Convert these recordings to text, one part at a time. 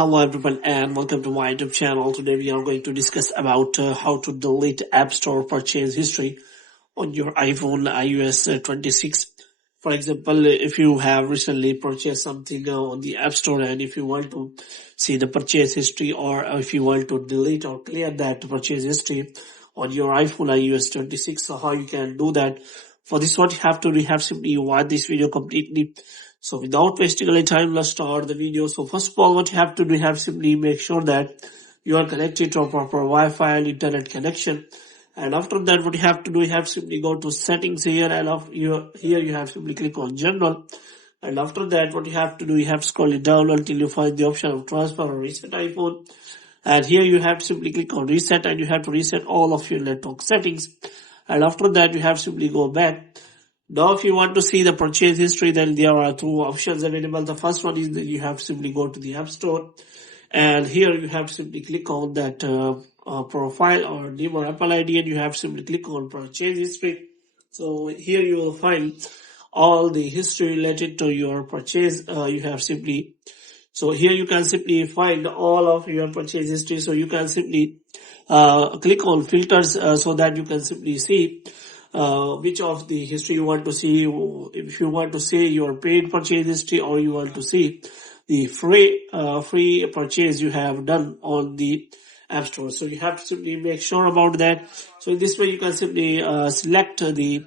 Hello everyone and welcome to my YouTube channel. Today we are going to discuss about how to delete App Store purchase history on your iPhone iOS 26. For example, if you have recently purchased something on the App Store and if you want to see the purchase history, or if you want to delete or clear that purchase history on your iPhone iOS 26, so how you can do that. For this, what you have to do, you have simply watch this video completely. So without wasting any time, let's start the video. So first of all, what you have to do, you have simply make sure that you are connected to a proper Wi-Fi and internet connection. And after that, what you have to do, you have simply go to settings here, and here you have simply click on general. And after that, what you have to do, you have to scroll it down until you find the option of transfer or reset iPhone. And here you have to simply click on reset, and you have to reset all of your network settings. And after that, you have to simply go back. Now, if you want to see the purchase history, then there are two options available. The first one is that you have to simply go to the App Store, and here you have to simply click on that profile or name or Apple ID, and you have to simply click on purchase history. So here you will find all the history related to your purchase. So here you can simply find all of your purchase history. So you can simply click on filters so that you can simply see which of the history you want to see. If you want to see your paid purchase history, or you want to see the free purchase you have done on the App Store. So you have to simply make sure about that. So in this way you can simply select the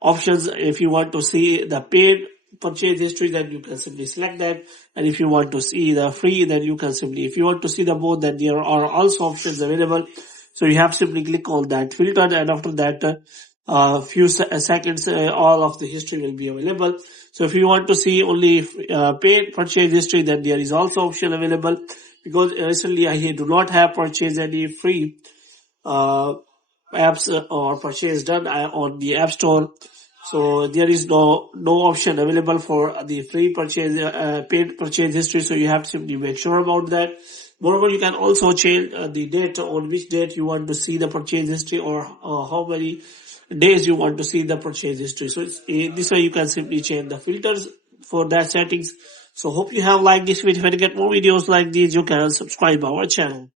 options. If you want to see the paid purchase history, then you can simply select that. And if you want to see the free, then you can simply, if you want to see the both, then there are also options available. So you have to simply click on that filter, and after that few seconds all of the history will be available. So if you want to see only paid purchase history, then there is also option available, because recently I do not have purchased any free apps or purchase done on the App Store. So there is no option available for the free purchase paid purchase history. So you have to simply make sure about that. Moreover, you can also change the date, on which date you want to see the purchase history, or how many days you want to see the purchase history. So this way you can simply change the filters for that settings. So hope you have liked this video. If you get more videos like these, you can subscribe our channel.